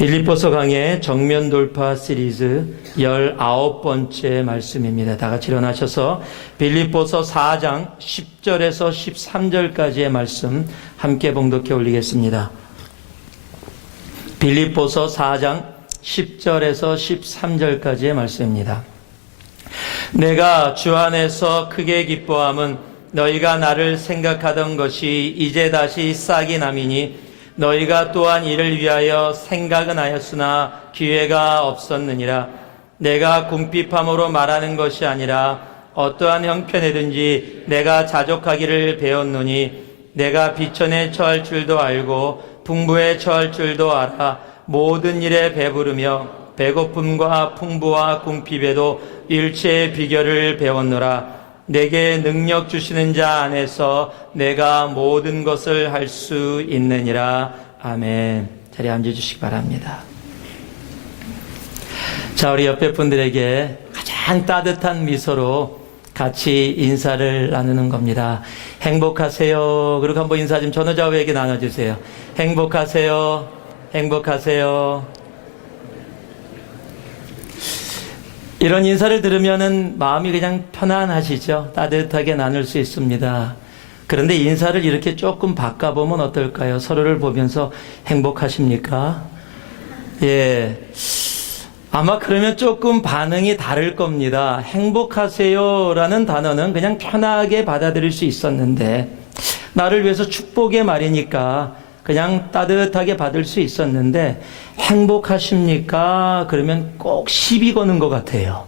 빌립보서 강의 정면 돌파 시리즈 19번째 말씀입니다. 다 같이 일어나셔서 빌립보서 4장 10절에서 13절까지의 말씀 함께 봉독해 올리겠습니다. 빌립보서 4장 10절에서 13절까지의 말씀입니다. 내가 주 안에서 크게 기뻐함은 너희가 나를 생각하던 것이 이제 다시 싹이 남이니 너희가 또한 이를 위하여 생각은 하였으나 기회가 없었느니라. 내가 궁핍함으로 말하는 것이 아니라 어떠한 형편에든지 내가 자족하기를 배웠노니 내가 비천에 처할 줄도 알고 풍부에 처할 줄도 알아. 모든 일에 배부르며 배고픔과 풍부와 궁핍에도 일체의 비결을 배웠노라. 내게 능력 주시는 자 안에서 내가 모든 것을 할 수 있느니라. 아멘. 자리에 앉아주시기 바랍니다. 자, 우리 옆에 분들에게 가장 따뜻한 미소로 같이 인사를 나누는 겁니다. 행복하세요. 그리고 한번 인사 좀 전후좌우에게 나눠주세요. 행복하세요. 행복하세요. 이런 인사를 들으면은 마음이 그냥 편안하시죠? 따뜻하게 나눌 수 있습니다. 그런데 인사를 이렇게 조금 바꿔보면 어떨까요? 서로를 보면서 행복하십니까? 예. 아마 그러면 조금 반응이 다를 겁니다. 행복하세요 라는 단어는 그냥 편하게 받아들일 수 있었는데, 나를 위해서 축복의 말이니까 그냥 따뜻하게 받을 수 있었는데, 행복하십니까? 그러면 꼭 시비 거는 것 같아요.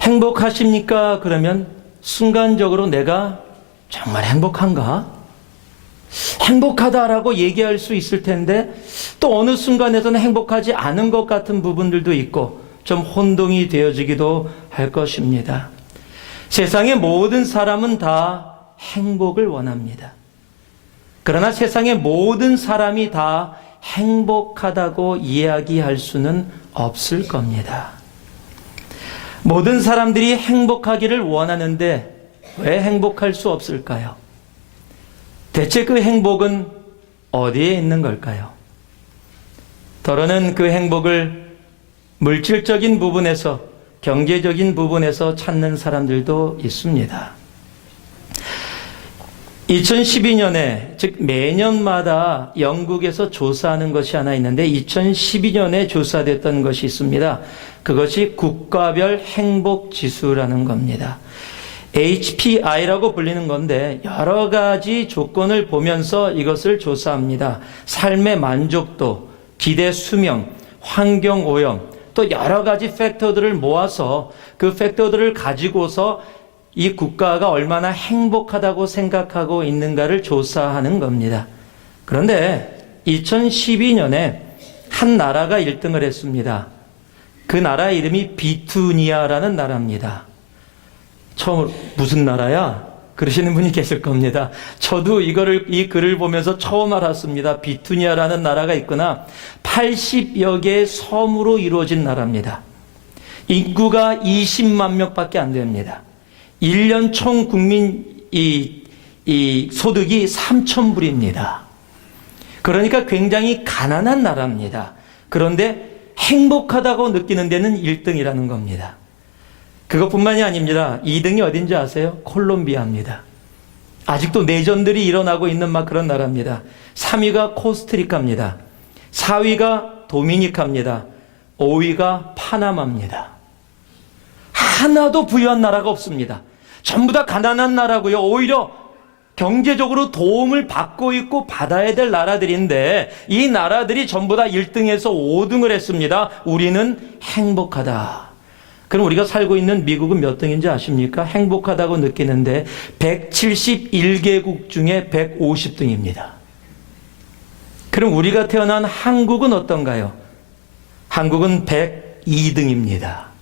행복하십니까? 그러면 순간적으로 내가 정말 행복한가? 행복하다라고 얘기할 수 있을 텐데 또 어느 순간에서는 행복하지 않은 것 같은 부분들도 있고 좀 혼동이 되어지기도 할 것입니다. 세상의 모든 사람은 다 행복을 원합니다. 그러나 세상의 모든 사람이 다 행복하다고 이야기할 수는 없을 겁니다. 모든 사람들이 행복하기를 원하는데 왜 행복할 수 없을까요? 대체 그 행복은 어디에 있는 걸까요? 더러는 그 행복을 물질적인 부분에서, 경제적인 부분에서 찾는 사람들도 있습니다. 2012년에, 즉 매년마다 영국에서 조사하는 것이 하나 있는데 2012년에 조사됐던 것이 있습니다. 그것이 국가별 행복지수라는 겁니다. HPI라고 불리는 건데 여러 가지 조건을 보면서 이것을 조사합니다. 삶의 만족도, 기대 수명, 환경 오염, 또 여러 가지 팩터들을 모아서 그 팩터들을 가지고서 이 국가가 얼마나 행복하다고 생각하고 있는가를 조사하는 겁니다. 그런데 2012년에 한 나라가 1등을 했습니다. 그 나라 이름이 비투니아라는 나라입니다. 처음 무슨 나라야? 그러시는 분이 계실 겁니다. 저도 이 글을 보면서 처음 알았습니다. 비투니아라는 나라가 있구나. 80여 개의 섬으로 이루어진 나라입니다. 인구가 20만 명밖에 안 됩니다. 1년 총 국민 소득이 3,000불입니다. 그러니까 굉장히 가난한 나라입니다. 그런데 행복하다고 느끼는 데는 1등이라는 겁니다. 그것뿐만이 아닙니다. 2등이 어딘지 아세요? 콜롬비아입니다. 아직도 내전들이 일어나고 있는 막 그런 나라입니다. 3위가 코스타리카입니다. 4위가 도미니카입니다. 5위가 파나마입니다. 하나도 부유한 나라가 없습니다. 전부 다 가난한 나라고요. 오히려 경제적으로 도움을 받고 있고 받아야 될 나라들인데 이 나라들이 전부 다 1등에서 5등을 했습니다. 우리는 행복하다. 그럼 우리가 살고 있는 미국은 몇 등인지 아십니까? 행복하다고 느끼는데 171개국 중에 150등입니다. 그럼 우리가 태어난 한국은 어떤가요? 한국은 102등입니다.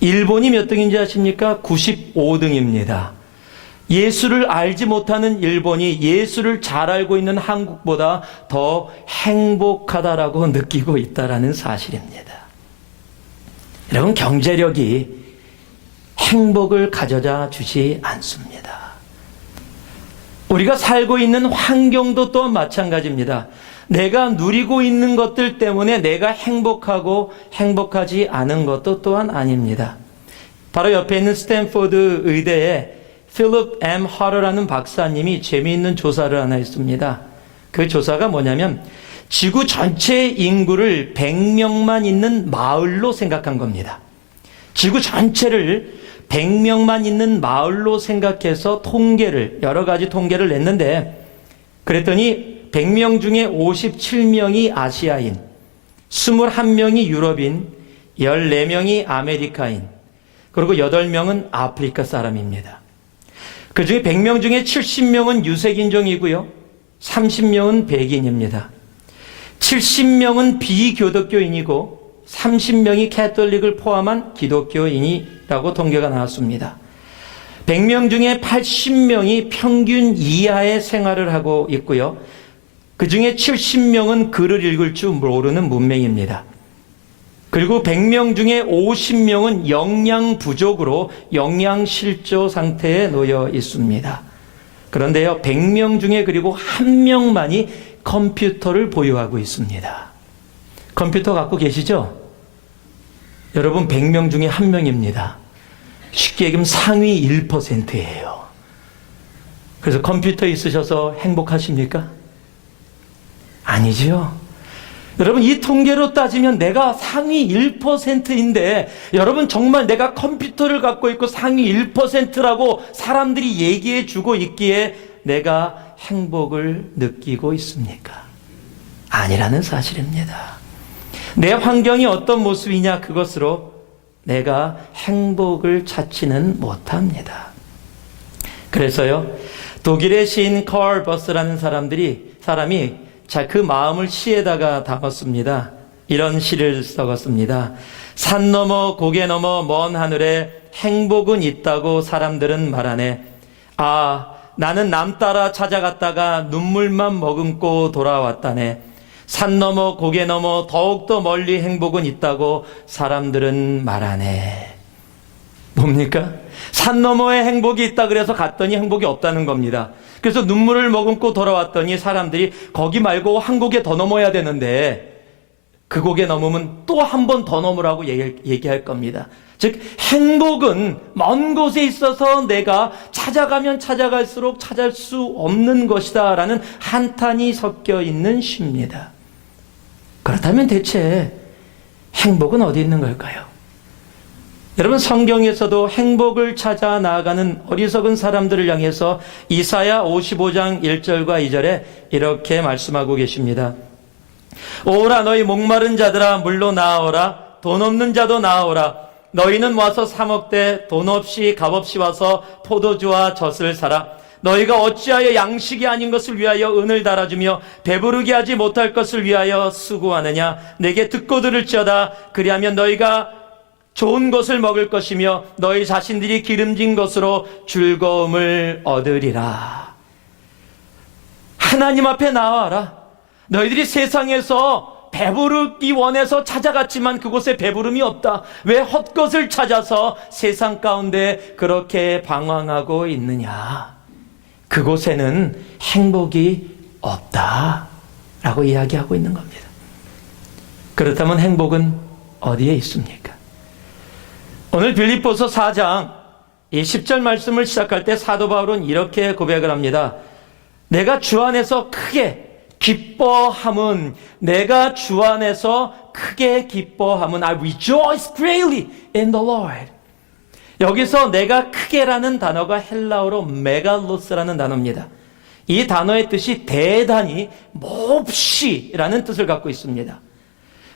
일본이 몇 등인지 아십니까? 95등입니다. 예수를 알지 못하는 일본이 예수를 잘 알고 있는 한국보다 더 행복하다라고 느끼고 있다라는 사실입니다. 여러분, 경제력이 행복을 가져다 주지 않습니다. 우리가 살고 있는 환경도 또한 마찬가지입니다. 내가 누리고 있는 것들 때문에 내가 행복하고 행복하지 않은 것도 또한 아닙니다. 바로 옆에 있는 스탠포드 의대에 필립 M. 하러라는 박사님이 재미있는 조사를 하나 했습니다. 그 조사가 뭐냐면 지구 전체 인구를 100명만 있는 마을로 생각한 겁니다. 지구 전체를 100명만 있는 마을로 생각해서 여러 가지 통계를 냈는데, 그랬더니 100명 중에 57명이 아시아인, 21명이 유럽인, 14명이 아메리카인, 그리고 8명은 아프리카 사람입니다. 그 중에 100명 중에 70명은 유색인종이고요. 30명은 백인입니다. 70명은 비교독교인이고 30명이 캐톨릭을 포함한 기독교인이라고 통계가 나왔습니다. 100명 중에 80명이 평균 이하의 생활을 하고 있고요. 그 중에 70명은 글을 읽을 줄 모르는 문맹입니다. 그리고 100명 중에 50명은 영양 부족으로 영양실조 상태에 놓여 있습니다. 그런데요, 100명 중에 그리고 1명만이 컴퓨터를 보유하고 있습니다. 컴퓨터 갖고 계시죠? 여러분, 100명 중에 1명입니다. 쉽게 얘기하면 상위 1%예요. 그래서 컴퓨터 있으셔서 행복하십니까? 아니지요. 여러분, 이 통계로 따지면 내가 상위 1%인데 여러분, 정말 내가 컴퓨터를 갖고 있고 상위 1%라고 사람들이 얘기해 주고 있기에 내가 행복을 느끼고 있습니까? 아니라는 사실입니다. 내 환경이 어떤 모습이냐, 그것으로 내가 행복을 찾지는 못합니다. 그래서요, 독일의 시인 칼 버스라는 사람이 그 마음을 시에다가 담았습니다. 이런 시를 써갔습니다. 산 너머 고개 너머 먼 하늘에 행복은 있다고 사람들은 말하네. 아, 나는 남 따라 찾아갔다가 눈물만 머금고 돌아왔다네. 산 너머 고개 너머 더욱더 멀리 행복은 있다고 사람들은 말하네. 뭡니까? 산 너머에 행복이 있다 그래서 갔더니 행복이 없다는 겁니다. 그래서 눈물을 머금고 돌아왔더니 사람들이 거기 말고 한 고개 더 넘어야 되는데 그 고개 넘으면 또 한 번 더 넘으라고 얘기할 겁니다. 즉, 행복은 먼 곳에 있어서 내가 찾아가면 찾아갈수록 찾을 수 없는 것이다 라는 한탄이 섞여 있는 시입니다. 그렇다면 대체 행복은 어디 있는 걸까요? 여러분, 성경에서도 행복을 찾아 나아가는 어리석은 사람들을 향해서 이사야 55장 1절과 2절에 이렇게 말씀하고 계십니다. 오라, 너희 목마른 자들아 물로 나아오라. 돈 없는 자도 나아오라. 너희는 와서 사 먹되 돈 없이 값없이 와서 포도주와 젖을 사라. 너희가 어찌하여 양식이 아닌 것을 위하여 은을 달아주며 배부르게 하지 못할 것을 위하여 수고하느냐. 내게 듣고 들을지어다. 그리하면 너희가 좋은 것을 먹을 것이며 너희 자신들이 기름진 것으로 즐거움을 얻으리라. 하나님 앞에 나와라. 너희들이 세상에서 배부르기 원해서 찾아갔지만 그곳에 배부름이 없다. 왜 헛것을 찾아서 세상 가운데 그렇게 방황하고 있느냐. 그곳에는 행복이 없다 라고 이야기하고 있는 겁니다. 그렇다면 행복은 어디에 있습니까? 오늘 빌립보서 4장 이 10절 말씀을 시작할 때 사도 바울은 이렇게 고백을 합니다. 내가 주 안에서 크게 기뻐함은, 내가 주 안에서 크게 기뻐함은, I rejoice greatly in the Lord. 여기서 내가 크게라는 단어가 헬라어로 메갈로스라는 단어입니다. 이 단어의 뜻이 대단히, 몹시라는 뜻을 갖고 있습니다.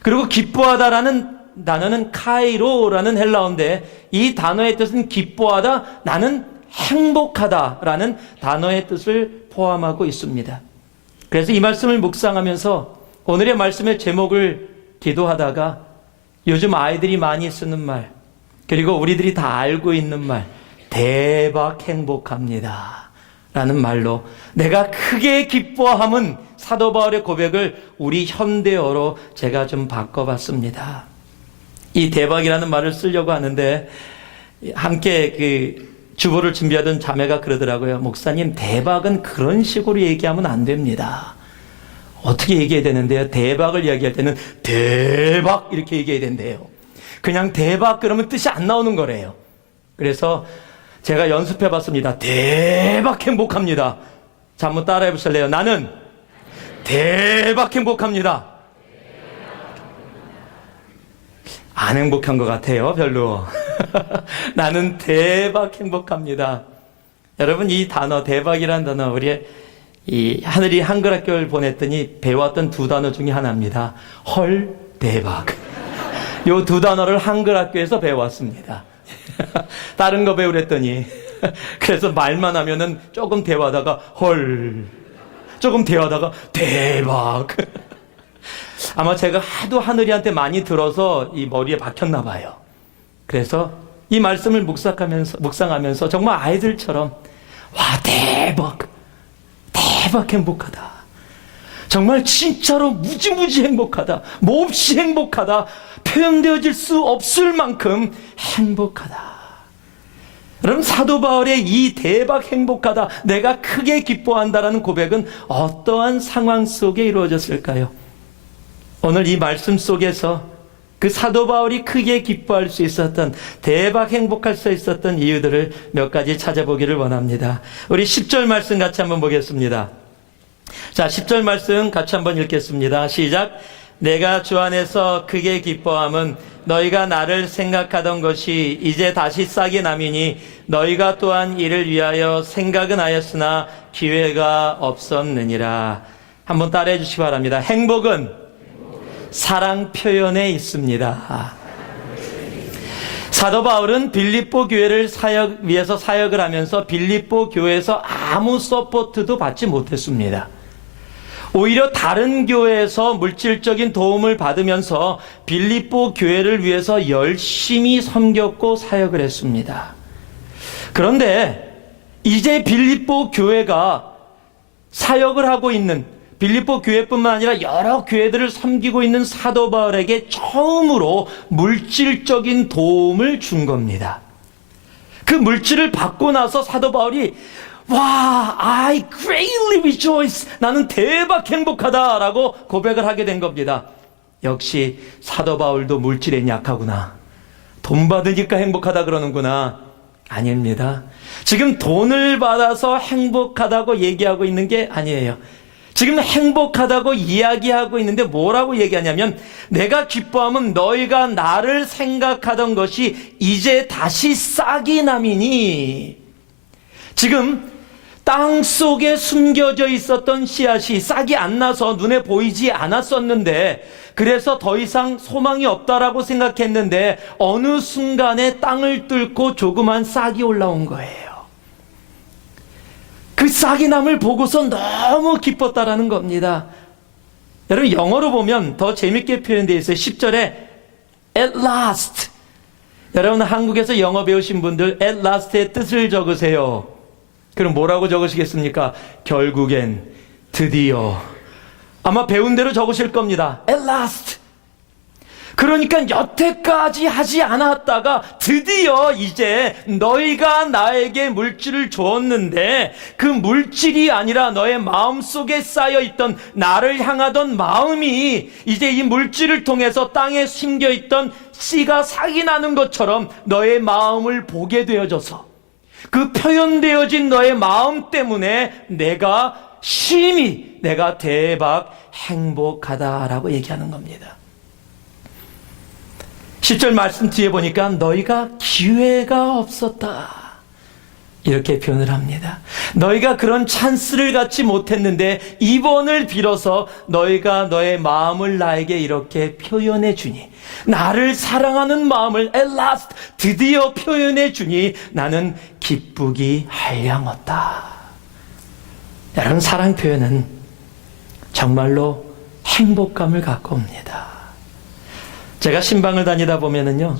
그리고 기뻐하다라는 단어는 카이로라는 헬라어인데 이 단어의 뜻은 기뻐하다, 나는 행복하다라는 단어의 뜻을 포함하고 있습니다. 그래서 이 말씀을 묵상하면서 오늘의 말씀의 제목을 기도하다가 요즘 아이들이 많이 쓰는 말, 그리고 우리들이 다 알고 있는 말, 대박 행복합니다 라는 말로 내가 크게 기뻐함은 사도 바울의 고백을 우리 현대어로 제가 좀 바꿔봤습니다. 이 대박이라는 말을 쓰려고 하는데 함께 주보를 준비하던 자매가 그러더라고요. 목사님, 대박은 그런 식으로 얘기하면 안 됩니다. 어떻게 얘기해야 되는데요? 대박을 이야기할 때는 대박 이렇게 얘기해야 된대요. 그냥 대박 그러면 뜻이 안 나오는 거래요. 그래서 제가 연습해 봤습니다. 대박 행복합니다. 자, 한번 따라해 보실래요? 나는 대박 행복합니다. 안 행복한 것 같아요, 별로. 나는 대박 행복합니다. 여러분, 이 단어, 대박이라는 단어, 우리 이 하늘이 한글 학교를 보냈더니 배웠던 두 단어 중에 하나입니다. 헐, 대박. 요 두 단어를 한글 학교에서 배웠습니다. 다른 거 배우랬더니 그래서 말만 하면은 조금 대화하다가 헐, 조금 대화하다가 대박. 아마 제가 하도 하늘이한테 많이 들어서 이 머리에 박혔나 봐요. 그래서 이 말씀을 묵상하면서 정말 아이들처럼 와, 대박, 대박 행복하다. 정말 진짜로 무지무지 행복하다. 몹시 행복하다. 표현되어질 수 없을 만큼 행복하다. 여러분, 사도 바울의 이 대박 행복하다, 내가 크게 기뻐한다라는 고백은 어떠한 상황 속에 이루어졌을까요? 오늘 이 말씀 속에서 그 사도 바울이 크게 기뻐할 수 있었던, 대박 행복할 수 있었던 이유들을 몇 가지 찾아보기를 원합니다. 우리 10절 말씀 같이 한번 보겠습니다. 자, 10절 말씀 같이 한번 읽겠습니다. 시작. 내가 주 안에서 크게 기뻐함은 너희가 나를 생각하던 것이 이제 다시 싹이 남이니 너희가 또한 이를 위하여 생각은 하였으나 기회가 없었느니라. 한번 따라해 주시기 바랍니다. 행복은 사랑 표현에 있습니다. 사도 바울은 빌립보 교회를 위해서 사역을 하면서 빌립보 교회에서 아무 서포트도 받지 못했습니다. 오히려 다른 교회에서 물질적인 도움을 받으면서 빌립보 교회를 위해서 열심히 섬겼고 사역을 했습니다. 그런데 이제 빌립보 교회가 사역을 하고 있는, 빌립보 교회뿐만 아니라 여러 교회들을 섬기고 있는 사도 바울에게 처음으로 물질적인 도움을 준 겁니다. 그 물질을 받고 나서 사도 바울이 와, I greatly rejoice. 나는 대박 행복하다라고 고백을 하게 된 겁니다. 역시 사도 바울도 물질에 약하구나. 돈 받으니까 행복하다 그러는구나. 아닙니다. 지금 돈을 받아서 행복하다고 얘기하고 있는 게 아니에요. 지금 행복하다고 이야기하고 있는데 뭐라고 얘기하냐면, 내가 기뻐하면 너희가 나를 생각하던 것이 이제 다시 싹이 남이니. 지금 땅 속에 숨겨져 있었던 씨앗이 싹이 안 나서 눈에 보이지 않았었는데, 그래서 더 이상 소망이 없다라고 생각했는데 어느 순간에 땅을 뚫고 조그만 싹이 올라온 거예요. 그 싹이 남을 보고서 너무 기뻤다라는 겁니다. 여러분, 영어로 보면 더 재밌게 표현되어 있어요. 10절에 at last. 여러분, 한국에서 영어 배우신 분들 at last의 뜻을 적으세요. 그럼 뭐라고 적으시겠습니까? 결국엔, 드디어. 아마 배운 대로 적으실 겁니다. At last. 그러니까 여태까지 하지 않았다가 드디어 이제 너희가 나에게 물질을 주었는데 그 물질이 아니라 너의 마음속에 쌓여있던, 나를 향하던 마음이 이제 이 물질을 통해서 땅에 심겨있던 씨가 싹이 나는 것처럼 너의 마음을 보게 되어져서, 그 표현되어진 너의 마음 때문에 내가 대박 행복하다라고 얘기하는 겁니다. 10절 말씀 뒤에 보니까 너희가 기회가 없었다, 이렇게 표현을 합니다. 너희가 그런 찬스를 갖지 못했는데 이번을 빌어서 너희가 너의 마음을 나에게 이렇게 표현해 주니, 나를 사랑하는 마음을 at last 드디어 표현해 주니 나는 기쁘기 한량없다. 여러분, 사랑 표현은 정말로 행복감을 갖고 옵니다. 제가 신방을 다니다 보면은요,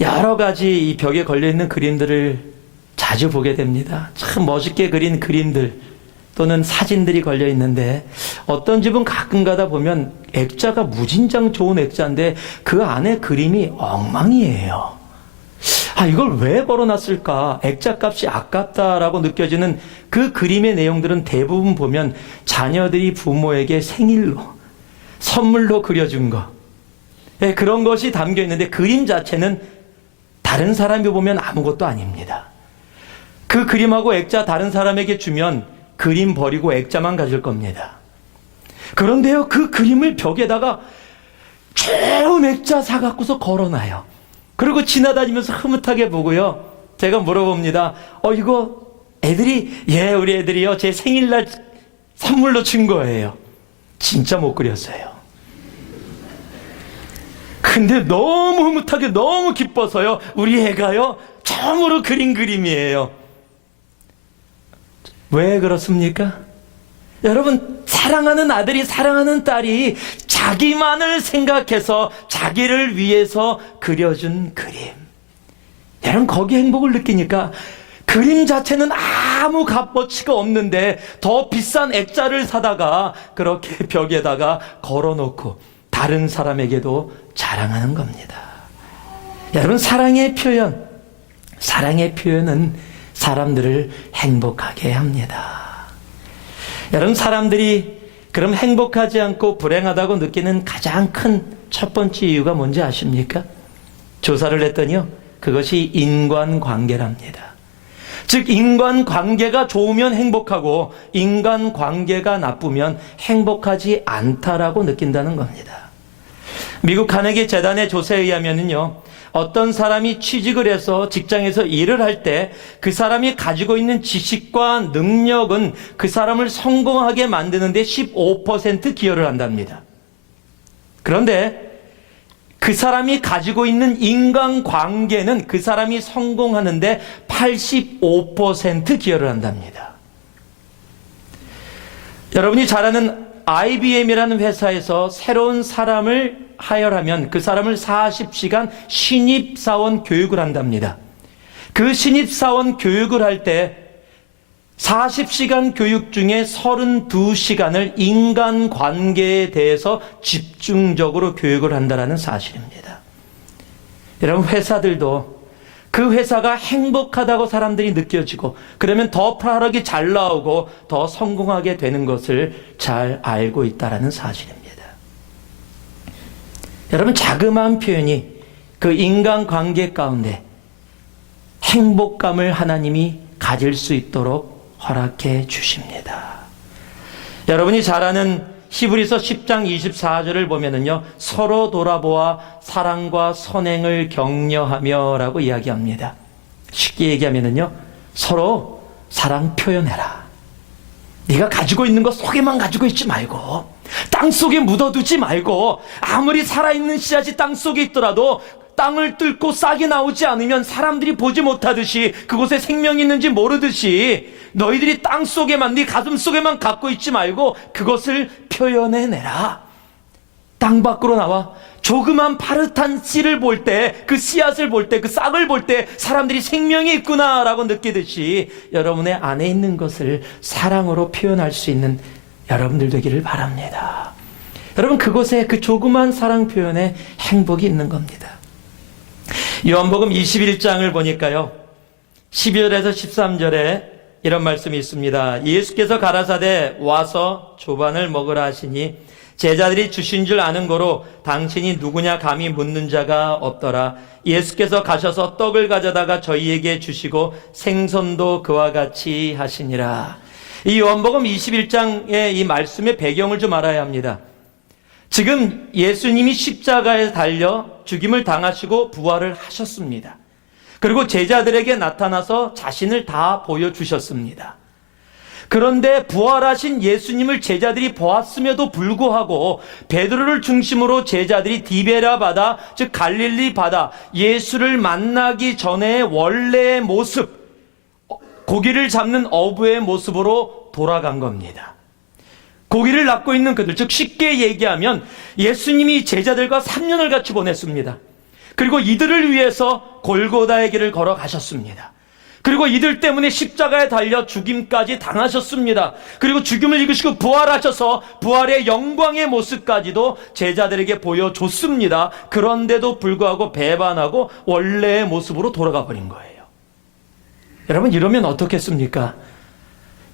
여러 가지 이 벽에 걸려있는 그림들을 자주 보게 됩니다. 참 멋있게 그린 그림들 또는 사진들이 걸려 있는데, 어떤 집은 가끔 가다 보면 액자가 무진장 좋은 액자인데 그 안에 그림이 엉망이에요. 이걸 왜 걸어놨을까? 액자값이 아깝다라고 느껴지는 그 그림의 내용들은 대부분 보면 자녀들이 부모에게 생일로, 선물로 그려준 거. 예, 그런 것이 담겨 있는데 그림 자체는 다른 사람이 보면 아무것도 아닙니다. 그 그림하고 액자 다른 사람에게 주면 그림 버리고 액자만 가질 겁니다. 그런데요, 그 그림을 벽에다가 좋은 액자 사갖고서 걸어놔요. 그리고 지나다니면서 흐뭇하게 보고요. 제가 물어봅니다. 이거 애들이, 예, 우리 애들이요. 제 생일날 선물로 준 거예요. 진짜 못 그렸어요. 근데 너무 흐뭇하게 너무 기뻐서요. 우리 애가요. 처음으로 그린 그림이에요. 왜 그렇습니까? 여러분, 사랑하는 아들이, 사랑하는 딸이 자기만을 생각해서 자기를 위해서 그려준 그림. 여러분, 거기에 행복을 느끼니까 그림 자체는 아무 값어치가 없는데 더 비싼 액자를 사다가 그렇게 벽에다가 걸어놓고 다른 사람에게도 자랑하는 겁니다. 여러분, 사랑의 표현은 사람들을 행복하게 합니다. 여러분, 사람들이 그럼 행복하지 않고 불행하다고 느끼는 가장 큰 첫 번째 이유가 뭔지 아십니까? 조사를 했더니요, 그것이 인간관계랍니다. 즉, 인간관계가 좋으면 행복하고 인간관계가 나쁘면 행복하지 않다라고 느낀다는 겁니다. 미국 카네기 재단의 조사에 의하면요, 어떤 사람이 취직을 해서 직장에서 일을 할 때 그 사람이 가지고 있는 지식과 능력은 그 사람을 성공하게 만드는 데 15% 기여를 한답니다. 그런데 그 사람이 가지고 있는 인간관계는 그 사람이 성공하는데 85% 기여를 한답니다. 여러분이 잘 아는 IBM이라는 회사에서 새로운 사람을 하열하면 그 사람을 40시간 신입사원 교육을 한답니다. 그 신입사원 교육을 할 때 40시간 교육 중에 32시간을 인간관계에 대해서 집중적으로 교육을 한다는 사실입니다. 여러분, 회사들도 그 회사가 행복하다고 사람들이 느껴지고 그러면 더 프라덕이 잘 나오고 더 성공하게 되는 것을 잘 알고 있다는 사실입니다. 여러분, 자그마한 표현이 그 인간관계 가운데 행복감을 하나님이 가질 수 있도록 허락해 주십니다. 여러분이 잘 아는 히브리서 10장 24절을 보면은요, 서로 돌아보아 사랑과 선행을 격려하며 라고 이야기합니다. 쉽게 얘기하면은요, 서로 사랑 표현해라. 네가 가지고 있는 것 속에만 가지고 있지 말고, 땅 속에 묻어두지 말고, 아무리 살아있는 씨앗이 땅 속에 있더라도 땅을 뚫고 싹이 나오지 않으면 사람들이 보지 못하듯이, 그곳에 생명이 있는지 모르듯이 너희들이 땅 속에만, 네 가슴 속에만 갖고 있지 말고 그것을 표현해내라. 땅 밖으로 나와 조그만 파릇한 씨를 볼 때, 그 씨앗을 볼 때, 그 싹을 볼 때 사람들이 생명이 있구나라고 느끼듯이 여러분의 안에 있는 것을 사랑으로 표현할 수 있는 여러분들 되기를 바랍니다. 여러분, 그곳에 그 조그만 사랑 표현에 행복이 있는 겁니다. 요한복음 21장을 보니까요, 12절에서 13절에 이런 말씀이 있습니다. 예수께서 가라사대 와서 조반을 먹으라 하시니 제자들이 주신 줄 아는 거로 당신이 누구냐 감히 묻는 자가 없더라. 예수께서 가셔서 떡을 가져다가 저희에게 주시고 생선도 그와 같이 하시니라. 이 요한복음 21장의 이 말씀의 배경을 좀 알아야 합니다. 지금 예수님이 십자가에 달려 죽임을 당하시고 부활을 하셨습니다. 그리고 제자들에게 나타나서 자신을 다 보여주셨습니다. 그런데 부활하신 예수님을 제자들이 보았음에도 불구하고 베드로를 중심으로 제자들이 디베라 바다, 즉 갈릴리 바다, 예수를 만나기 전에 원래의 모습, 고기를 잡는 어부의 모습으로 돌아간 겁니다. 고기를 낚고 있는 그들, 즉 쉽게 얘기하면 예수님이 제자들과 3년을 같이 보냈습니다. 그리고 이들을 위해서 골고다의 길을 걸어가셨습니다. 그리고 이들 때문에 십자가에 달려 죽임까지 당하셨습니다. 그리고 죽임을 이기시고 부활하셔서 부활의 영광의 모습까지도 제자들에게 보여줬습니다. 그런데도 불구하고 배반하고 원래의 모습으로 돌아가 버린 거예요. 여러분, 이러면 어떻겠습니까?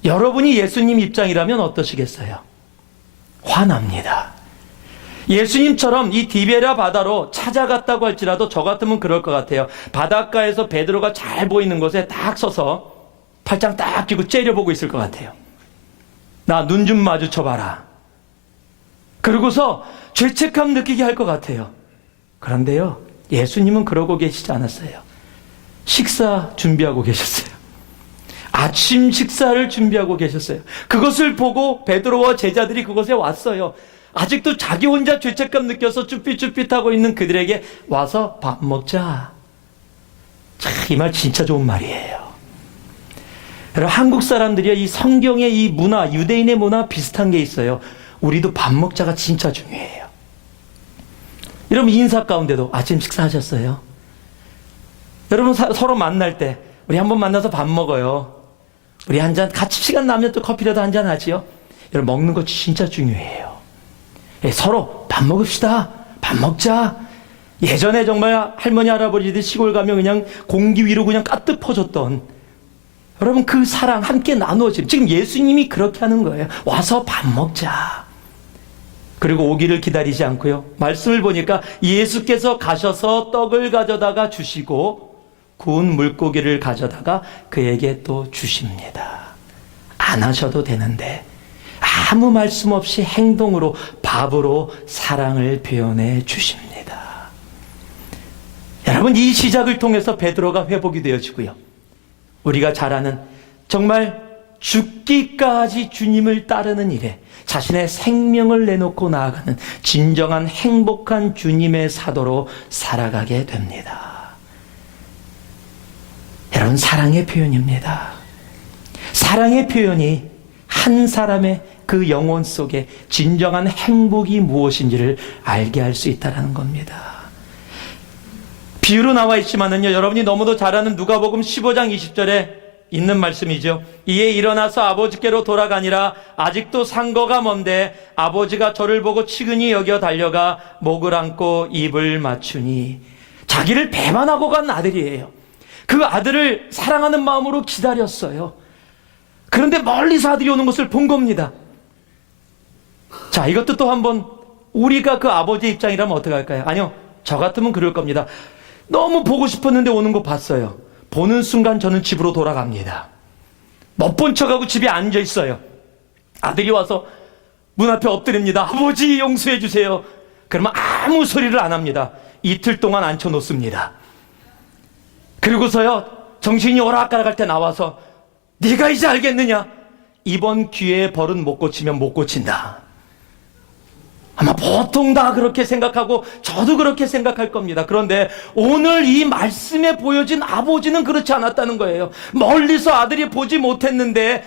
여러분이 예수님 입장이라면 어떠시겠어요? 화납니다. 예수님처럼 이 디베랴 바다로 찾아갔다고 할지라도 저 같으면 그럴 것 같아요. 바닷가에서 베드로가 잘 보이는 곳에 딱 서서 팔짱 딱 끼고 째려보고 있을 것 같아요. 나 눈 좀 마주쳐봐라. 그러고서 죄책감 느끼게 할 것 같아요. 그런데요, 예수님은 그러고 계시지 않았어요. 식사 준비하고 계셨어요. 아침 식사를 준비하고 계셨어요. 그것을 보고 베드로와 제자들이 그곳에 왔어요. 아직도 자기 혼자 죄책감 느껴서 쭈삣쭈삣하고 있는 그들에게 와서 밥 먹자. 참, 이 말 진짜 좋은 말이에요. 여러분, 한국 사람들이 이 성경의 이 문화, 유대인의 문화 비슷한 게 있어요. 우리도 밥 먹자가 진짜 중요해요. 여러분, 인사 가운데도 아침 식사하셨어요? 여러분, 서로 만날 때 우리 한번 만나서 밥 먹어요. 우리 한 잔, 같이 시간 나면 또 커피라도 한 잔 하지요? 여러분, 먹는 거 진짜 중요해요. 서로 밥 먹읍시다. 밥 먹자. 예전에 정말 할머니, 할아버지들 시골 가면 그냥 공기 위로 그냥 가득 퍼졌던, 여러분, 그 사랑 함께 나누어지는, 지금 예수님이 그렇게 하는 거예요. 와서 밥 먹자. 그리고 오기를 기다리지 않고요. 말씀을 보니까 예수께서 가셔서 떡을 가져다가 주시고 구운 물고기를 가져다가 그에게 또 주십니다. 안 하셔도 되는데 아무 말씀 없이 행동으로, 밥으로 사랑을 표현해 주십니다. 여러분, 이 시작을 통해서 베드로가 회복이 되어지고요. 우리가 잘 아는 정말 죽기까지 주님을 따르는 일에 자신의 생명을 내놓고 나아가는 진정한 행복한 주님의 사도로 살아가게 됩니다. 여러분, 사랑의 표현입니다. 사랑의 표현이 한 사람의 그 영혼 속에 진정한 행복이 무엇인지를 알게 할 수 있다는 겁니다. 비유로 나와 있지만은요, 여러분이 너무도 잘 아는 누가복음 15장 20절에 있는 말씀이죠. 이에 일어나서 아버지께로 돌아가니라. 아직도 상거가 먼데 아버지가 저를 보고 치근히 여겨 달려가 목을 안고 입을 맞추니. 자기를 배반하고 간 아들이에요. 그 아들을 사랑하는 마음으로 기다렸어요. 그런데 멀리서 아들이 오는 것을 본 겁니다. 자, 이것도 또 한번 우리가 그 아버지의 입장이라면 어떻게 할까요? 아니요, 저 같으면 그럴 겁니다. 너무 보고 싶었는데 오는 거 봤어요. 보는 순간 저는 집으로 돌아갑니다. 못 본 척하고 집에 앉아 있어요. 아들이 와서 문 앞에 엎드립니다. 아버지, 용서해 주세요. 그러면 아무 소리를 안 합니다. 이틀 동안 앉혀 놓습니다. 그리고서요, 정신이 오락가락할 때 나와서 네가 이제 알겠느냐? 이번 기회에 버릇 못 고치면 못 고친다. 아마 보통 다 그렇게 생각하고 저도 그렇게 생각할 겁니다. 그런데 오늘 이 말씀에 보여진 아버지는 그렇지 않았다는 거예요. 멀리서 아들이 보지 못했는데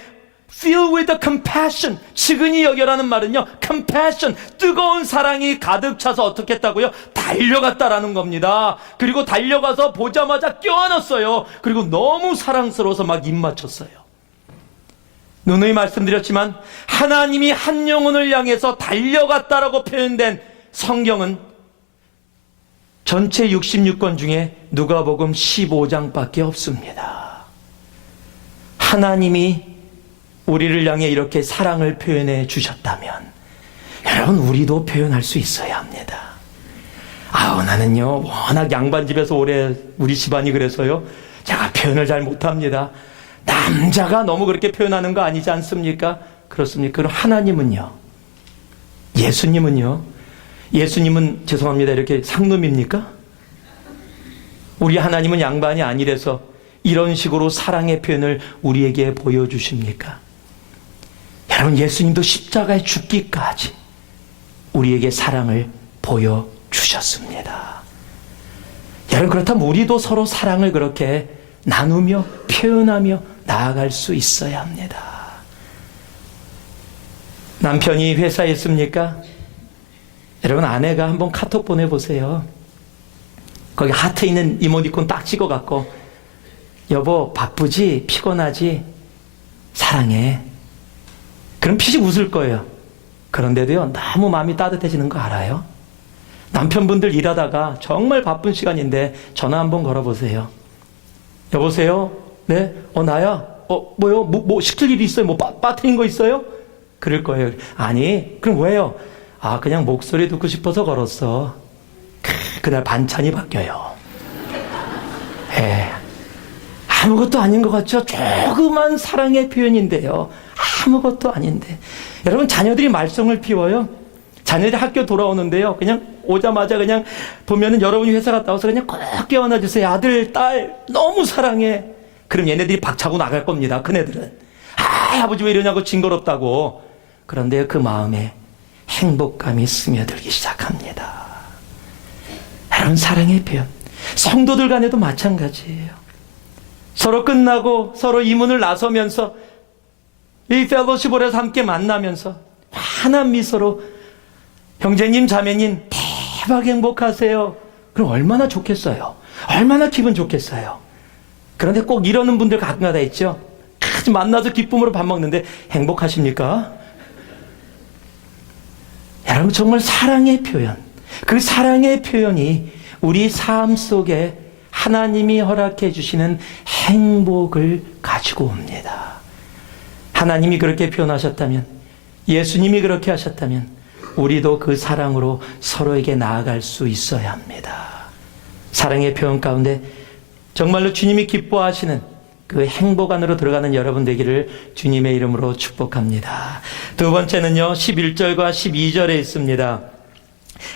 filled with the compassion, 치근히 여겨라는 말은요, compassion, 뜨거운 사랑이 가득 차서 어떻게 했다고요? 달려갔다라는 겁니다. 그리고 달려가서 보자마자 껴안았어요. 그리고 너무 사랑스러워서 막 입 맞췄어요. 누누이 말씀드렸지만 하나님이 한 영혼을 향해서 달려갔다라고 표현된 성경은 전체 66권 중에 누가복음 15장밖에 없습니다. 하나님이 우리를 향해 이렇게 사랑을 표현해 주셨다면 여러분, 우리도 표현할 수 있어야 합니다. 나는요, 워낙 양반집에서 오래 우리 집안이 그래서요, 제가 표현을 잘 못합니다. 남자가 너무 그렇게 표현하는 거 아니지 않습니까? 그렇습니까? 그럼 하나님은요? 예수님은요? 예수님은 죄송합니다, 이렇게 상놈입니까? 우리 하나님은 양반이 아니라서 이런 식으로 사랑의 표현을 우리에게 보여주십니까? 여러분, 예수님도 십자가에 죽기까지 우리에게 사랑을 보여주셨습니다. 여러분, 그렇다면 우리도 서로 사랑을 그렇게 나누며 표현하며 나아갈 수 있어야 합니다. 남편이 회사에 있습니까? 여러분, 아내가 한번 카톡 보내보세요. 거기 하트 있는 이모티콘 딱 찍어갖고 여보, 바쁘지? 피곤하지? 사랑해. 그럼 피식 웃을 거예요. 그런데도요, 너무 마음이 따뜻해지는 거 알아요? 남편분들 일하다가 정말 바쁜 시간인데 전화 한번 걸어보세요. 여보세요? 네? 나야? 뭐요? 뭐 시킬 일이 있어요? 뭐 빠뜨린 거 있어요? 그럴 거예요. 아니, 그럼 왜요? 그냥 목소리 듣고 싶어서 걸었어. 그날 반찬이 바뀌어요. 아무것도 아닌 것 같죠? 조그만 사랑의 표현인데요. 아무것도 아닌데. 여러분, 자녀들이 말썽을 피워요. 자녀들이 학교 돌아오는데요. 그냥 오자마자 그냥 보면은 여러분이 회사 갔다 와서 그냥 꼭 깨워놔 주세요. 아들, 딸, 너무 사랑해. 그럼 얘네들이 박차고 나갈 겁니다. 그네들은. 아버지 왜 이러냐고 징그럽다고. 그런데 그 마음에 행복감이 스며들기 시작합니다. 여러분, 사랑의 표현. 성도들 간에도 마찬가지예요. 서로 끝나고 서로 이문을 나서면서 이 펠로시볼에서 함께 만나면서 환한 미소로 형제님, 자매님 대박 행복하세요. 그럼 얼마나 좋겠어요. 얼마나 기분 좋겠어요. 그런데 꼭 이러는 분들 가끔가다 있죠. 같이 만나서 기쁨으로 밥 먹는데 행복하십니까? 여러분, 정말 사랑의 표현, 그 사랑의 표현이 우리 삶 속에 하나님이 허락해 주시는 행복을 가지고 옵니다. 하나님이 그렇게 표현하셨다면, 예수님이 그렇게 하셨다면 우리도 그 사랑으로 서로에게 나아갈 수 있어야 합니다. 사랑의 표현 가운데 정말로 주님이 기뻐하시는 그 행복 안으로 들어가는 여러분 되기를 주님의 이름으로 축복합니다. 두 번째는요, 11절과 12절에 있습니다.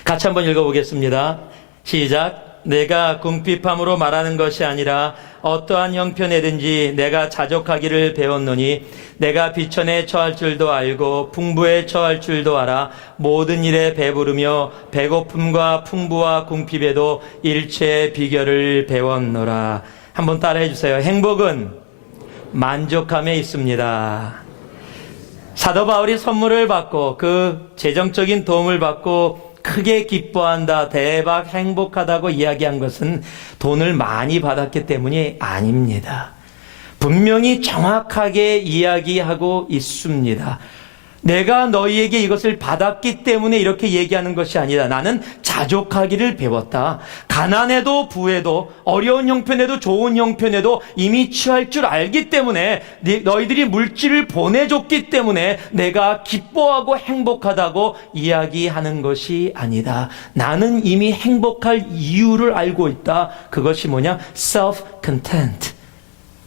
같이 한번 읽어보겠습니다. 시작. 내가 궁핍함으로 말하는 것이 아니라 어떠한 형편에든지 내가 자족하기를 배웠노니 내가 비천에 처할 줄도 알고 풍부에 처할 줄도 알아 모든 일에 배부르며 배고픔과 풍부와 궁핍에도 일체의 비결을 배웠노라. 한번 따라해 주세요. 행복은 만족함에 있습니다. 사도 바울이 선물을 받고 그 재정적인 도움을 받고 크게 기뻐한다, 대박 행복하다고 이야기한 것은 돈을 많이 받았기 때문이 아닙니다. 분명히 정확하게 이야기하고 있습니다. 내가 너희에게 이것을 받았기 때문에 이렇게 얘기하는 것이 아니라 나는 자족하기를 배웠다. 가난해도 부해도 어려운 형편에도 좋은 형편에도 이미 취할 줄 알기 때문에 너희들이 물질을 보내줬기 때문에 내가 기뻐하고 행복하다고 이야기하는 것이 아니다. 나는 이미 행복할 이유를 알고 있다. 그것이 뭐냐? self-content.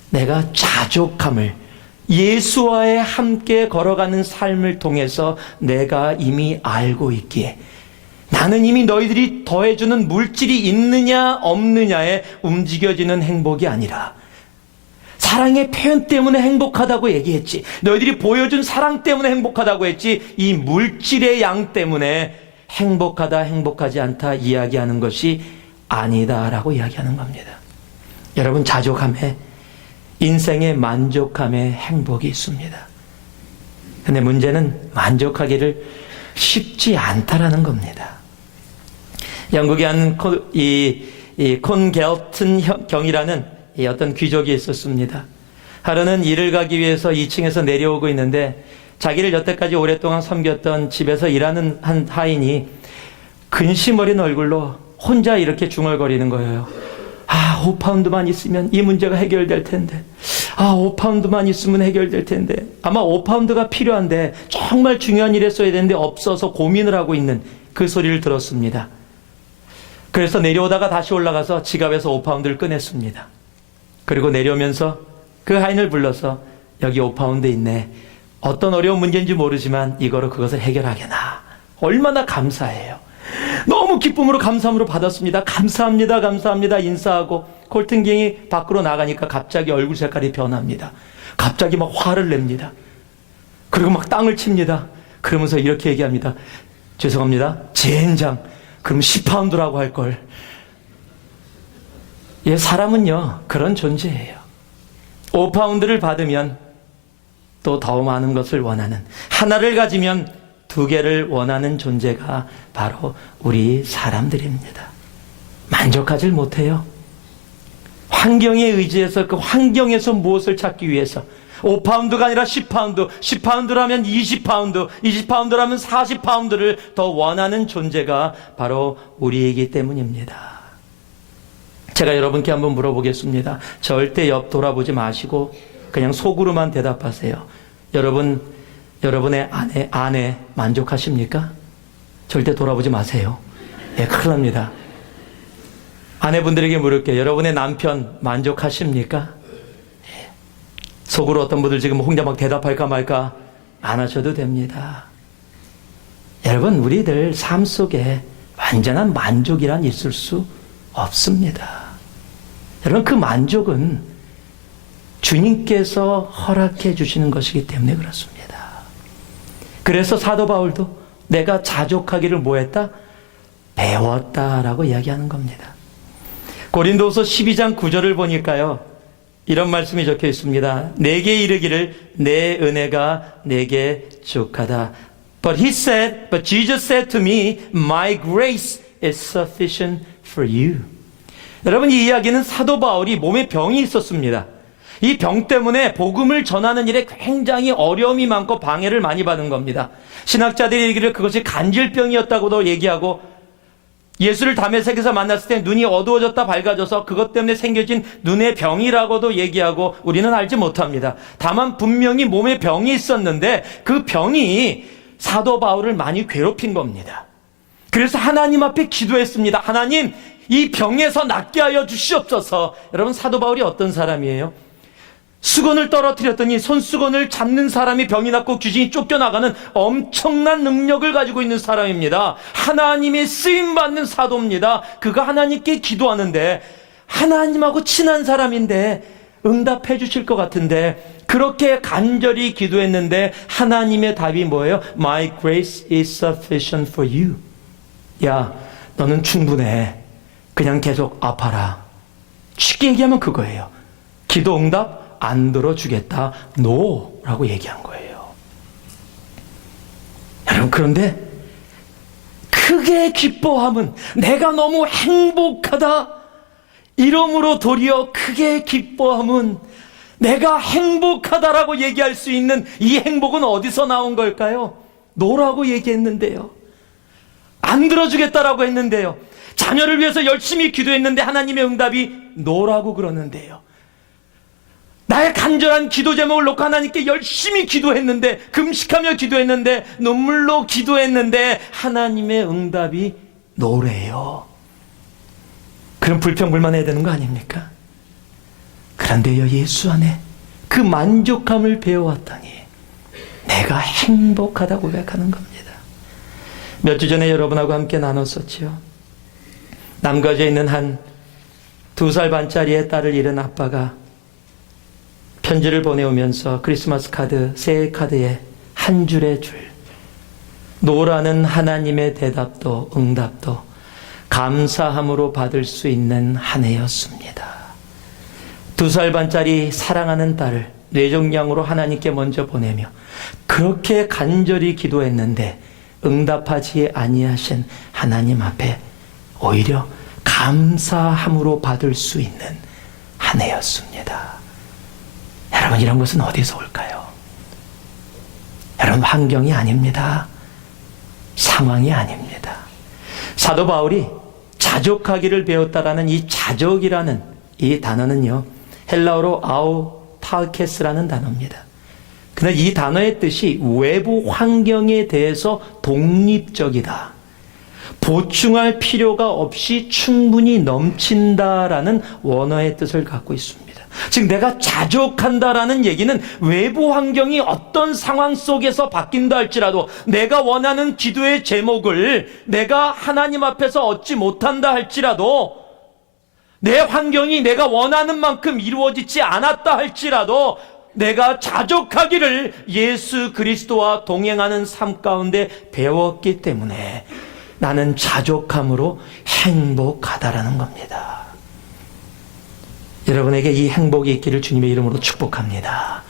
내가 자족함을, 예수와의 함께 걸어가는 삶을 통해서 내가 이미 알고 있기에 나는 이미 너희들이 더해주는 물질이 있느냐 없느냐에 움직여지는 행복이 아니라 사랑의 표현 때문에 행복하다고 얘기했지, 너희들이 보여준 사랑 때문에 행복하다고 했지, 이 물질의 양 때문에 행복하다 행복하지 않다 이야기하는 것이 아니다라고 이야기하는 겁니다. 여러분, 자족함에, 인생의 만족함에 행복이 있습니다. 근데 문제는 만족하기를 쉽지 않다라는 겁니다. 영국의 한 콘 경이라는 어떤 귀족이 있었습니다. 하루는 일을 가기 위해서 2층에서 내려오고 있는데 자기를 여태까지 오랫동안 섬겼던 집에서 일하는 한 하인이 근심 어린 얼굴로 혼자 이렇게 중얼거리는 거예요. 5파운드만 있으면 이 문제가 해결될 텐데. 5파운드만 있으면 해결될 텐데. 아마 5파운드가 필요한데 정말 중요한 일에 써야 되는데 없어서 고민을 하고 있는 그 소리를 들었습니다. 그래서 내려오다가 다시 올라가서 지갑에서 5파운드를 꺼냈습니다. 그리고 내려오면서 그 하인을 불러서 여기 5파운드 있네. 어떤 어려운 문제인지 모르지만 이거로 그것을 해결하게나. 얼마나 감사해요. 너무 기쁨으로 감사함으로 받았습니다. 감사합니다, 감사합니다 인사하고 콜튼갱이 밖으로 나가니까 갑자기 얼굴 색깔이 변합니다. 갑자기 막 화를 냅니다. 그리고 막 땅을 칩니다. 그러면서 이렇게 얘기합니다. 죄송합니다, 젠장, 그럼 10파운드라고 할걸. 예, 사람은요 그런 존재예요. 5파운드를 받으면 또 더 많은 것을 원하는, 하나를 가지면 2개를 원하는 존재가 바로 우리 사람들입니다. 만족하질 못해요. 환경에 의지해서 그 환경에서 무엇을 찾기 위해서 5파운드가 아니라 10파운드, 10파운드라면 20파운드, 20파운드라면 40파운드를 더 원하는 존재가 바로 우리이기 때문입니다. 제가 여러분께 한번 물어보겠습니다. 절대 옆 돌아보지 마시고 그냥 속으로만 대답하세요. 여러분의 아내 만족하십니까? 절대 돌아보지 마세요. 예, 큰일 납니다. 아내분들에게 물을게요. 여러분의 남편 만족하십니까? 예. 속으로 어떤 분들 지금 혼자 막 대답할까 말까 안 하셔도 됩니다. 여러분, 우리들 삶 속에 완전한 만족이란 있을 수 없습니다. 여러분, 그 만족은 주님께서 허락해 주시는 것이기 때문에 그렇습니다. 그래서 사도 바울도 내가 자족하기를 뭐했다? 배웠다라고 이야기하는 겁니다. 고린도후서 12장 9절을 보니까요, 이런 말씀이 적혀 있습니다. 내게 이르기를 내 은혜가 내게 족하다. But Jesus said to me, my grace is sufficient for you. 여러분, 이 이야기는 사도 바울이 몸에 병이 있었습니다. 이 병 때문에 복음을 전하는 일에 굉장히 어려움이 많고 방해를 많이 받은 겁니다. 신학자들이 얘기를 그것이 간질병이었다고도 얘기하고, 예수를 다메섹에서 만났을 때 눈이 어두워졌다 밝아져서 그것 때문에 생겨진 눈의 병이라고도 얘기하고 우리는 알지 못합니다. 다만 분명히 몸에 병이 있었는데 그 병이 사도 바울을 많이 괴롭힌 겁니다. 그래서 하나님 앞에 기도했습니다. 하나님, 이 병에서 낫게 하여 주시옵소서. 여러분, 사도 바울이 어떤 사람이에요? 수건을 떨어뜨렸더니 손수건을 잡는 사람이 병이 낫고 귀신이 쫓겨나가는 엄청난 능력을 가지고 있는 사람입니다. 하나님의 쓰임받는 사도입니다. 그가 하나님께 기도하는데, 하나님하고 친한 사람인데 응답해 주실 것 같은데, 그렇게 간절히 기도했는데 하나님의 답이 뭐예요? My grace is sufficient for you. 야, 너는 충분해. 그냥 계속 아파라. 쉽게 얘기하면 그거예요. 기도 응답 안 들어주겠다. No 라고 얘기한 거예요. 여러분, 그런데 크게 기뻐함은 내가 너무 행복하다. 이러므로 도리어 크게 기뻐함은 내가 행복하다라고 얘기할 수 있는 이 행복은 어디서 나온 걸까요? 노라고 얘기했는데요. 안 들어주겠다라고 했는데요. 자녀를 위해서 열심히 기도했는데 하나님의 응답이 노라고 그러는데요. 나의 간절한 기도 제목을 놓고 하나님께 열심히 기도했는데, 금식하며 기도했는데, 눈물로 기도했는데 하나님의 응답이 노래요. 그럼 불평불만해야 되는 거 아닙니까? 그런데요, 예수 안에 그 만족함을 배워왔더니 내가 행복하다고 고백하는 겁니다. 몇 주 전에 여러분하고 함께 나눴었지요. 남가주에 있는 한 2살 반짜리의 딸을 잃은 아빠가 편지를 보내오면서 크리스마스 카드, 새해 카드에 한 줄의 줄, 노라는 하나님의 대답도 응답도 감사함으로 받을 수 있는 한 해였습니다. 2살 반짜리 사랑하는 딸을 뇌종양으로 하나님께 먼저 보내며 그렇게 간절히 기도했는데 응답하지 아니하신 하나님 앞에 오히려 감사함으로 받을 수 있는 한 해였습니다. 여러분, 이런 것은 어디서 올까요? 여러분, 환경이 아닙니다. 상황이 아닙니다. 사도 바울이 자족하기를 배웠다라는 이 자족이라는 이 단어는요, 헬라어로 아우탈케스라는 단어입니다. 그런데 이 단어의 뜻이 외부 환경에 대해서 독립적이다, 보충할 필요가 없이 충분히 넘친다라는 원어의 뜻을 갖고 있습니다. 즉, 내가 자족한다라는 얘기는 외부 환경이 어떤 상황 속에서 바뀐다 할지라도, 내가 원하는 기도의 제목을 내가 하나님 앞에서 얻지 못한다 할지라도, 내 환경이 내가 원하는 만큼 이루어지지 않았다 할지라도 내가 자족하기를 예수 그리스도와 동행하는 삶 가운데 배웠기 때문에 나는 자족함으로 행복하다라는 겁니다. 여러분에게 이 행복이 있기를 주님의 이름으로 축복합니다.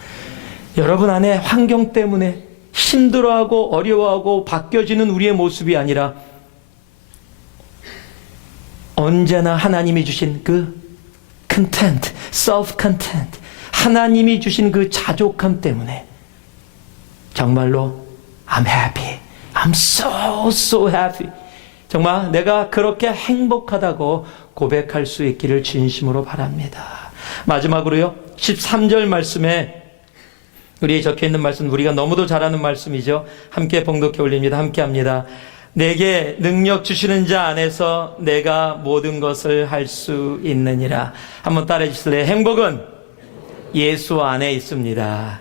여러분 안에 환경 때문에 힘들어하고 어려워하고 바뀌어지는 우리의 모습이 아니라 언제나 하나님이 주신 그 content, self-content. 하나님이 주신 그 자족함 때문에 정말로 I'm happy. I'm so happy. 정말 내가 그렇게 행복하다고 고백할 수 있기를 진심으로 바랍니다. 마지막으로요, 13절 말씀에 우리 적혀 있는 말씀, 우리가 너무도 잘 아는 말씀이죠. 함께 봉독해 올립니다. 함께 합니다. 내게 능력 주시는 자 안에서 내가 모든 것을 할 수 있느니라. 한번 따라해 주실래요? 행복은 예수 안에 있습니다.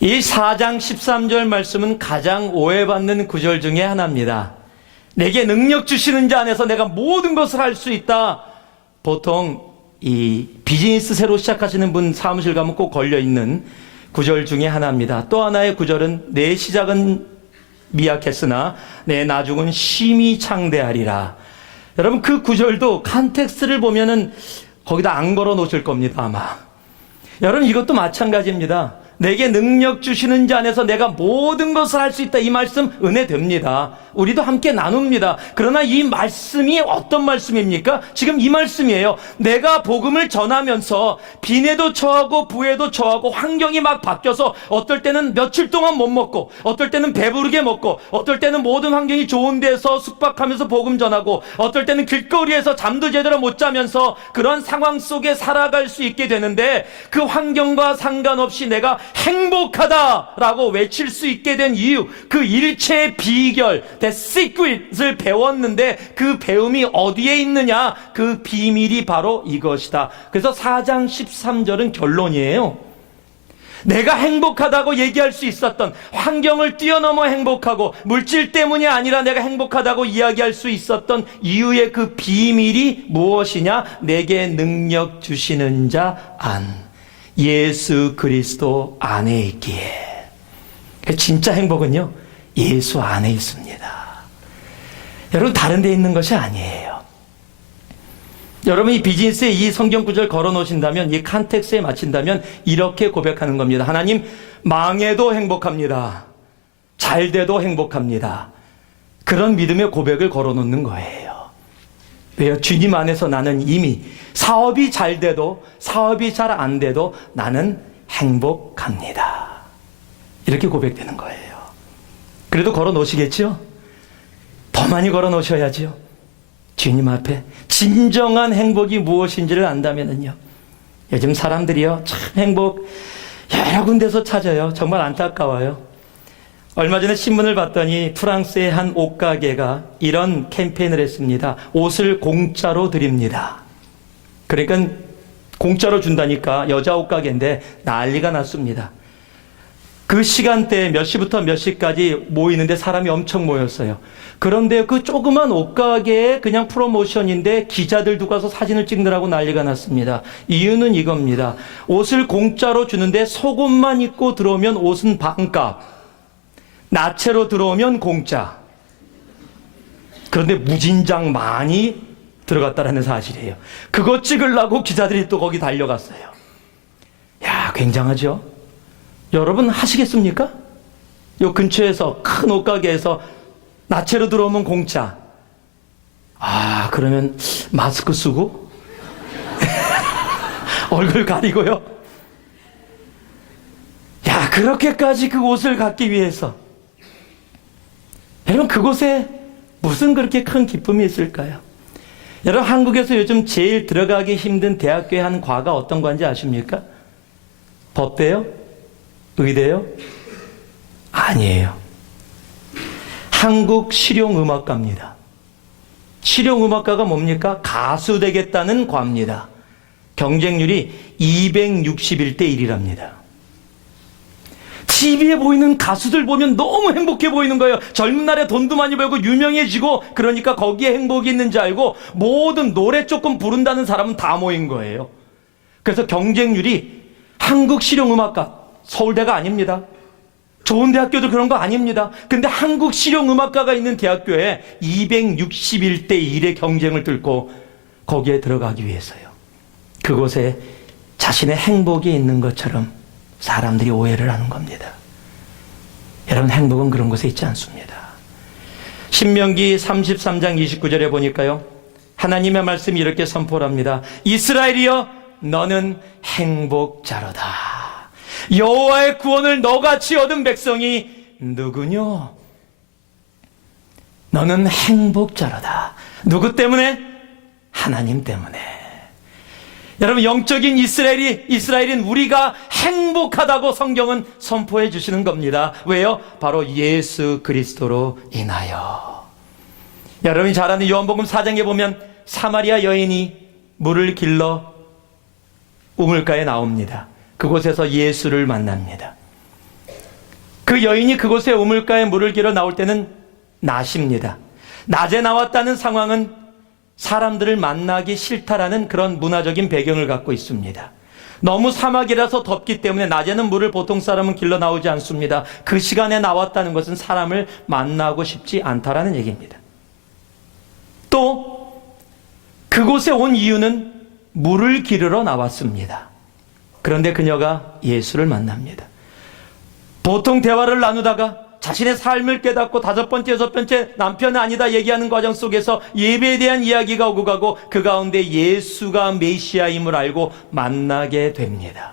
이 4장 13절 말씀은 가장 오해받는 구절 중에 하나입니다. 내게 능력 주시는 자 안에서 내가 모든 것을 할 수 있다. 보통 이 비즈니스 새로 시작하시는 분 사무실 가면 꼭 걸려있는 구절 중에 하나입니다. 또 하나의 구절은 내 시작은 미약했으나 내 나중은 심히 창대하리라. 여러분 그 구절도 컨텍스트를 보면은 거기다 안 걸어 놓으실 겁니다 아마. 여러분 이것도 마찬가지입니다. 내게 능력 주시는 자 안에서 내가 모든 것을 할 수 있다. 이 말씀 은혜됩니다. 우리도 함께 나눕니다. 그러나 이 말씀이 어떤 말씀입니까? 지금 이 말씀이에요. 내가 복음을 전하면서 빈에도 처하고 부에도 처하고 환경이 막 바뀌어서 어떨 때는 며칠 동안 못 먹고 어떨 때는 배부르게 먹고 어떨 때는 모든 환경이 좋은 데서 숙박하면서 복음 전하고 어떨 때는 길거리에서 잠도 제대로 못 자면서 그런 상황 속에 살아갈 수 있게 되는데 그 환경과 상관없이 내가 행복하다라고 외칠 수 있게 된 이유, 그 일체의 비결, the secret을 배웠는데 그 배움이 어디에 있느냐? 그 비밀이 바로 이것이다. 그래서 4장 13절은 결론이에요. 내가 행복하다고 얘기할 수 있었던, 환경을 뛰어넘어 행복하고 물질 때문이 아니라 내가 행복하다고 이야기할 수 있었던 이유의 그 비밀이 무엇이냐? 내게 능력 주시는 자 안, 예수 그리스도 안에 있기에. 진짜 행복은요, 예수 안에 있습니다. 여러분 다른 데 있는 것이 아니에요. 여러분 이 비즈니스에 이 성경 구절 걸어 놓으신다면, 이 컨텍스트에 맞춘다면 이렇게 고백하는 겁니다. 하나님, 망해도 행복합니다. 잘 돼도 행복합니다. 그런 믿음의 고백을 걸어 놓는 거예요. 왜요? 주님 안에서 나는 이미 사업이 잘 돼도 사업이 잘 안 돼도 나는 행복합니다. 이렇게 고백되는 거예요. 그래도 걸어 놓으시겠죠? 더 많이 걸어 놓으셔야죠. 주님 앞에 진정한 행복이 무엇인지를 안다면은요. 요즘 사람들이요, 참 행복 여러 군데서 찾아요. 정말 안타까워요. 얼마 전에 신문을 봤더니 프랑스의 한 옷가게가 이런 캠페인을 했습니다. 옷을 공짜로 드립니다. 그러니까 공짜로 준다니까 여자 옷가게인데 난리가 났습니다. 그 시간대에 몇 시부터 몇 시까지 모이는데 사람이 엄청 모였어요. 그런데 그 조그만 옷가게의 그냥 프로모션인데 기자들 두고 가서 사진을 찍느라고 난리가 났습니다. 이유는 이겁니다. 옷을 공짜로 주는데 속옷만 입고 들어오면 옷은 반값, 나체로 들어오면 공짜. 그런데 무진장 많이 들어갔다라는 사실이에요. 그거 찍으려고 기자들이 또 거기 달려갔어요. 야, 굉장하죠? 여러분 하시겠습니까? 요 근처에서 큰 옷가게에서 나체로 들어오면 공짜. 아, 그러면 마스크 쓰고 얼굴 가리고요. 야, 그렇게까지 그 옷을 갖기 위해서. 여러분 그곳에 무슨 그렇게 큰 기쁨이 있을까요? 여러분 한국에서 요즘 제일 들어가기 힘든 대학교의 한 과가 어떤 과인지 아십니까? 법대요? 의대요? 아니에요. 한국 실용음악과입니다. 실용음악과가 뭡니까? 가수 되겠다는 과입니다. 경쟁률이 261대 1이랍니다. TV에 보이는 가수들 보면 너무 행복해 보이는 거예요. 젊은 날에 돈도 많이 벌고 유명해지고, 그러니까 거기에 행복이 있는 줄 알고 모든 노래 조금 부른다는 사람은 다 모인 거예요. 그래서 경쟁률이 한국 실용음악과, 서울대가 아닙니다. 좋은 대학교도 그런 거 아닙니다. 근데 한국 실용음악과가 있는 대학교에 261대 1의 경쟁을 뚫고 거기에 들어가기 위해서요. 그곳에 자신의 행복이 있는 것처럼 사람들이 오해를 하는 겁니다. 여러분 행복은 그런 곳에 있지 않습니다. 신명기 33장 29절에 보니까요, 하나님의 말씀이 이렇게 선포를 합니다. 이스라엘이여, 너는 행복자로다. 여호와의 구원을 너같이 얻은 백성이 누구뇨? 너는 행복자로다. 누구 때문에? 하나님 때문에. 여러분, 영적인 이스라엘인 우리가 행복하다고 성경은 선포해 주시는 겁니다. 왜요? 바로 예수 그리스도로 인하여. 여러분이 잘 아는 요한복음 4장에 보면 사마리아 여인이 물을 길러 우물가에 나옵니다. 그곳에서 예수를 만납니다. 그 여인이 그곳에 우물가에 물을 길어 나올 때는 낮입니다. 낮에 나왔다는 상황은 사람들을 만나기 싫다라는 그런 문화적인 배경을 갖고 있습니다. 너무 사막이라서 덥기 때문에 낮에는 물을 보통 사람은 길러 나오지 않습니다. 그 시간에 나왔다는 것은 사람을 만나고 싶지 않다라는 얘기입니다. 또 그곳에 온 이유는 물을 기르러 나왔습니다. 그런데 그녀가 예수를 만납니다. 보통 대화를 나누다가 자신의 삶을 깨닫고 5번째, 6번째 남편은 아니다 얘기하는 과정 속에서 예배에 대한 이야기가 오고 가고 그 가운데 예수가 메시아임을 알고 만나게 됩니다.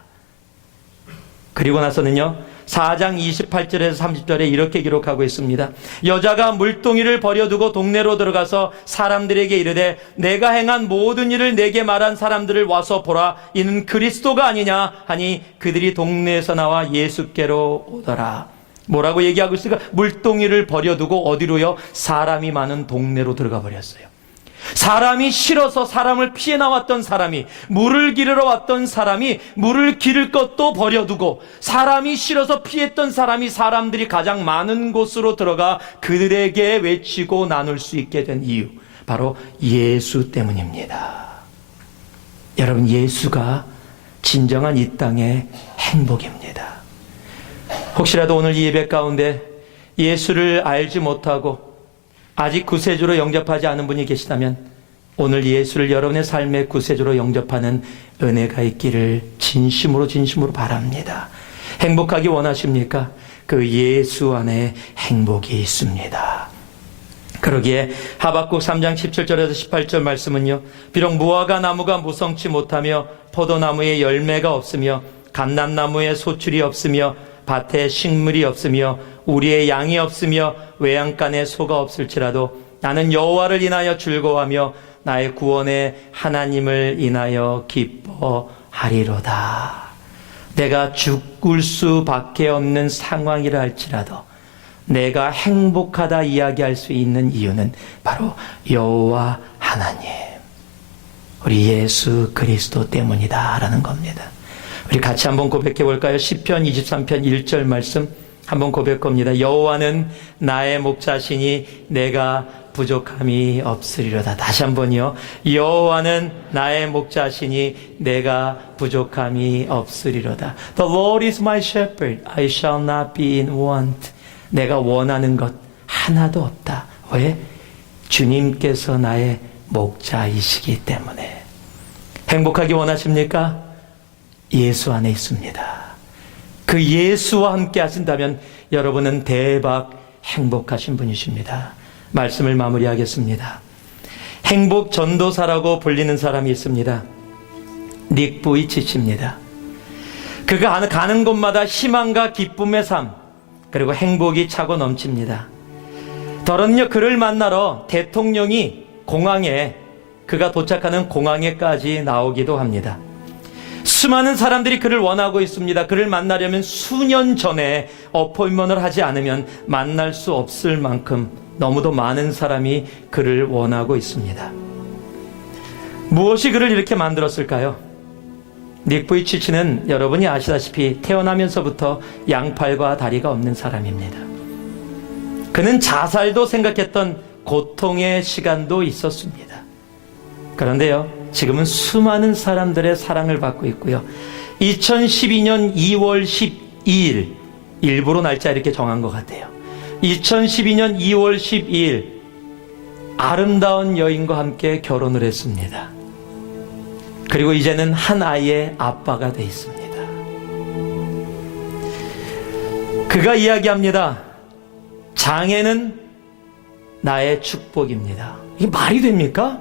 그리고 나서는요, 4장 28절에서 30절에 이렇게 기록하고 있습니다. 여자가 물동이를 버려두고 동네로 들어가서 사람들에게 이르되 내가 행한 모든 일을 내게 말한 사람들을 와서 보라. 이는 그리스도가 아니냐 하니 그들이 동네에서 나와 예수께로 오더라. 뭐라고 얘기하고 있을까? 물동이를 버려두고 어디로요? 사람이 많은 동네로 들어가 버렸어요. 사람이 싫어서 사람을 피해 나왔던 사람이, 물을 기르러 왔던 사람이 물을 기를 것도 버려두고 사람이 싫어서 피했던 사람이 사람들이 가장 많은 곳으로 들어가 그들에게 외치고 나눌 수 있게 된 이유, 바로 예수 때문입니다. 여러분, 예수가 진정한 이 땅의 행복입니다. 혹시라도 오늘 이 예배 가운데 예수를 알지 못하고 아직 구세주로 영접하지 않은 분이 계시다면 오늘 예수를 여러분의 삶의 구세주로 영접하는 은혜가 있기를 진심으로 바랍니다. 행복하기 원하십니까? 그 예수 안에 행복이 있습니다. 그러기에 하박국 3장 17절에서 18절 말씀은요, 비록 무화과 나무가 무성치 못하며 포도나무에 열매가 없으며 감람나무에 소출이 없으며 밭에 식물이 없으며 우리의 양이 없으며 외양간에 소가 없을지라도 나는 여호와를 인하여 즐거워하며 나의 구원의 하나님을 인하여 기뻐하리로다. 내가 죽을 수밖에 없는 상황이라 할지라도 내가 행복하다 이야기할 수 있는 이유는 바로 여호와 하나님, 우리 예수 그리스도 때문이다라는 겁니다. 우리 같이 한번 고백해 볼까요? 시편 23편 1절 말씀 한번 고백합니다. 여호와는 나의 목자시니 내가 부족함이 없으리로다. 다시 한번요. 여호와는 나의 목자시니 내가 부족함이 없으리로다. The Lord is my shepherd. I shall not be in want. 내가 원하는 것 하나도 없다. 왜? 주님께서 나의 목자이시기 때문에. 행복하기 원하십니까? 예수 안에 있습니다. 그 예수와 함께 하신다면 여러분은 대박 행복하신 분이십니다. 말씀을 마무리하겠습니다. 행복 전도사라고 불리는 사람이 있습니다. 닉 부이치치입니다. 그가 가는 곳마다 희망과 기쁨의 삶, 그리고 행복이 차고 넘칩니다. 더런요, 그를 만나러 대통령이 공항에, 그가 도착하는 공항에까지 나오기도 합니다. 수많은 사람들이 그를 원하고 있습니다. 그를 만나려면 수년 전에 어포인먼트를 하지 않으면 만날 수 없을 만큼 너무도 많은 사람이 그를 원하고 있습니다. 무엇이 그를 이렇게 만들었을까요? 닉 부이치치는 여러분이 아시다시피 태어나면서부터 양팔과 다리가 없는 사람입니다. 그는 자살도 생각했던 고통의 시간도 있었습니다. 그런데요, 지금은 수많은 사람들의 사랑을 받고 있고요. 2012년 2월 12일, 일부러 날짜 이렇게 정한 것 같아요. 2012년 2월 12일 아름다운 여인과 함께 결혼을 했습니다. 그리고 이제는 한 아이의 아빠가 돼 있습니다. 그가 이야기합니다. 장애는 나의 축복입니다. 이게 말이 됩니까?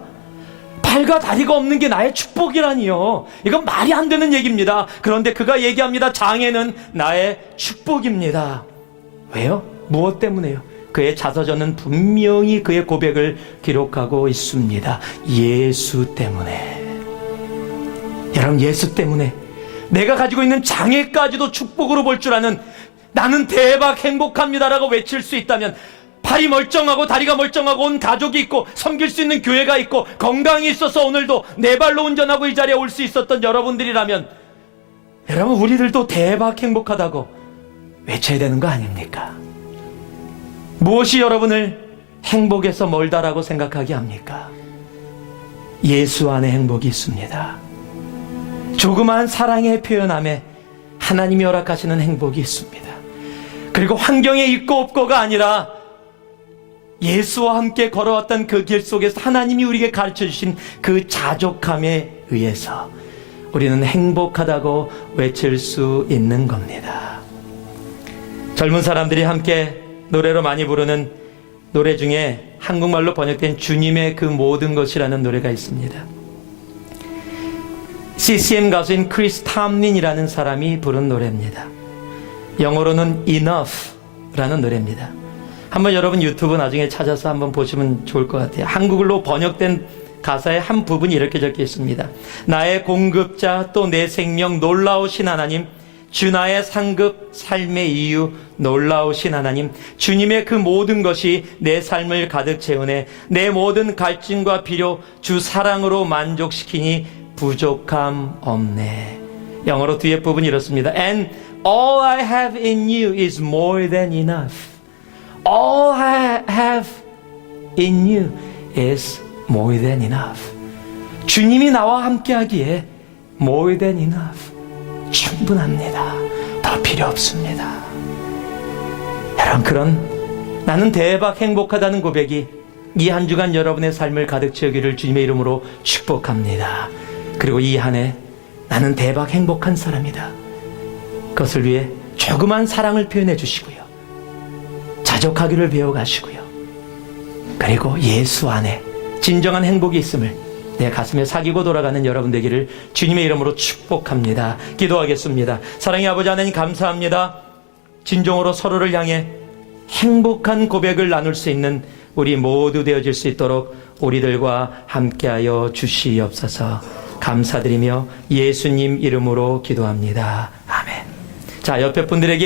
팔과 다리가 없는 게 나의 축복이라니요. 이건 말이 안 되는 얘기입니다. 그런데 그가 얘기합니다. 장애는 나의 축복입니다. 왜요? 무엇 때문에요? 그의 자서전은 분명히 그의 고백을 기록하고 있습니다. 예수 때문에. 여러분, 예수 때문에 내가 가지고 있는 장애까지도 축복으로 볼 줄 아는, 나는 대박 행복합니다라고 외칠 수 있다면, 팔이 멀쩡하고 다리가 멀쩡하고 온 가족이 있고 섬길 수 있는 교회가 있고 건강이 있어서 오늘도 네 발로 운전하고 이 자리에 올 수 있었던 여러분들이라면, 여러분, 우리들도 대박 행복하다고 외쳐야 되는 거 아닙니까? 무엇이 여러분을 행복에서 멀다라고 생각하게 합니까? 예수 안에 행복이 있습니다. 조그마한 사랑의 표현함에 하나님이 허락하시는 행복이 있습니다. 그리고 환경에 있고 없고가 아니라 예수와 함께 걸어왔던 그 길 속에서 하나님이 우리에게 가르쳐주신 그 자족함에 의해서 우리는 행복하다고 외칠 수 있는 겁니다. 젊은 사람들이 함께 노래로 많이 부르는 노래 중에 한국말로 번역된 주님의 그 모든 것이라는 노래가 있습니다. CCM 가수인 크리스 탐린이라는 사람이 부른 노래입니다. 영어로는 Enough라는 노래입니다. 한번 여러분 유튜브 나중에 찾아서 한번 보시면 좋을 것 같아요. 한국어로 번역된 가사의 한 부분이 이렇게 적혀 있습니다. 나의 공급자 또 내 생명 놀라우신 하나님, 주 나의 상급 삶의 이유 놀라우신 하나님, 주님의 그 모든 것이 내 삶을 가득 채우네. 내 모든 갈증과 필요 주 사랑으로 만족시키니 부족함 없네. 영어로 뒤에 부분이 이렇습니다. And all I have in you is more than enough. All I have in you is more than enough. 주님이 나와 함께하기에 more than enough. 충분합니다. 더 필요 없습니다. 여러분, 그런 나는 대박 행복하다는 고백이 이 한 주간 여러분의 삶을 가득 채우기를 주님의 이름으로 축복합니다. 그리고 이 한 해 나는 대박 행복한 사람이다. 그것을 위해 조그만 사랑을 표현해 주시고요. 자족하기를 배워가시고요. 그리고 예수 안에 진정한 행복이 있음을 내 가슴에 사귀고 돌아가는 여러분 되기를 주님의 이름으로 축복합니다. 기도하겠습니다. 사랑의 아버지 하나님, 감사합니다. 진정으로 서로를 향해 행복한 고백을 나눌 수 있는 우리 모두 되어질 수 있도록 우리들과 함께하여 주시옵소서. 감사드리며 예수님 이름으로 기도합니다. 아멘. 자, 옆에 분들에게